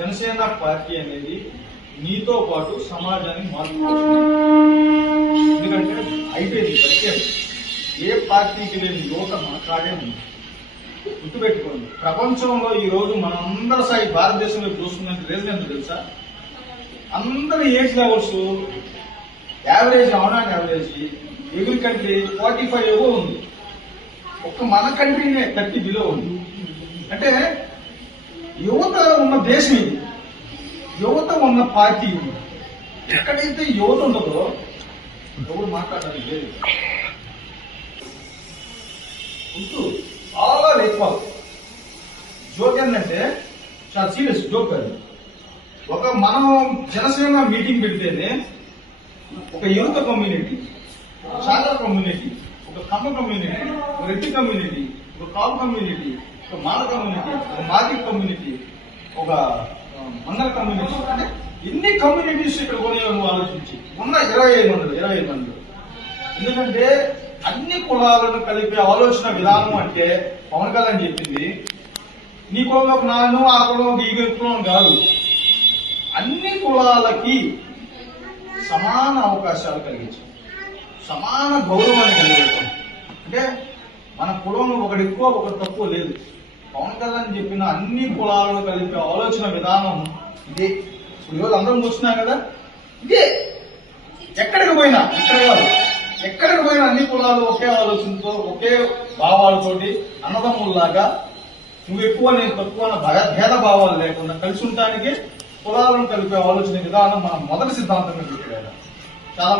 Janasena party అనేది నీతో పాటు సమాజాన్ని మార్చుకోవచ్చు. ఎందుకంటే అయిపోయింది సత్యం. ఏ పార్టీకి లేని యువత మాట్లాడే ఉంది. గుర్తుపెట్టుకోండి, ప్రపంచంలో ఈ రోజు మనందరి స్థాయి భారతదేశంలో చూస్తున్నది రీజన్ ఏంటో తెలుసా? అందరి age levels average on and average every country 45 ఏవో ఉంది. ఒక్క మన కంట్రీనే 30 బిలో ఉంది. అంటే యువత ఉన్న దేశం ఇది, యువత ఉన్న పార్టీ ఇది. ఎక్కడైతే యువత ఉండదో ఎవరు మాట్లాడాలి లేదు. All equal. జోక్ ఏంటంటే చాలా సీరియస్ జోక్ అది. మనం జనసేన మీటింగ్ పెడితేనే ఒక యువత కమ్యూనిటీ, ఒక చాకల కమ్యూనిటీ, ఒక కమ్మ కమ్యూనిటీ, ఒక రెడ్డి కమ్యూనిటీ, ఒక కాపు కమ్యూనిటీ, ఒక మాల కమ్యూనిటీ, ఒక మాది కమ్యూనిటీ, ఒక మండల కమ్యూనిటీ, అంటే ఎన్ని కమ్యూనిటీస్ ఇక్కడ కొనేమో ఆలోచించి ఉన్న 25 మంది. ఎందుకంటే అన్ని కులాలను కలిపే ఆలోచన విధానం అంటే పవన్ కళ్యాణ్ చెప్పింది నీ కులం ఒక నాను, ఆ కులం ఒక ఈ కులం కాదు, అన్ని కులాలకి సమాన అవకాశాలు కలిగించాం, సమాన గౌరవాన్ని కలిగించాం. అంటే మన కులంలో ఒకటి ఎక్కువ ఒకటి తక్కువ లేదు. పవన్ కళ్యాణ్ చెప్పిన అన్ని కులాలను కలిపే ఆలోచన విధానం ఇదే. ఇప్పుడు ఈరోజు అందరం చూస్తున్నాం కదా, ఇదే. ఎక్కడికి పోయినా, ఇక్కడ కాదు, ఎక్కడికి పోయినా అన్ని కులాలు ఒకే ఆలోచనతో, ఒకే భావాలతోటి అన్నదమ్ముల్లాగా నువ్వు ఎక్కువ నేను తక్కువ భేద భావాలు లేకుండా కలిసి ఉండటానికి కులాలను కలిపే ఆలోచన విధానం మన మొదటి సిద్ధాంతంగా పెట్టాడు. చాలా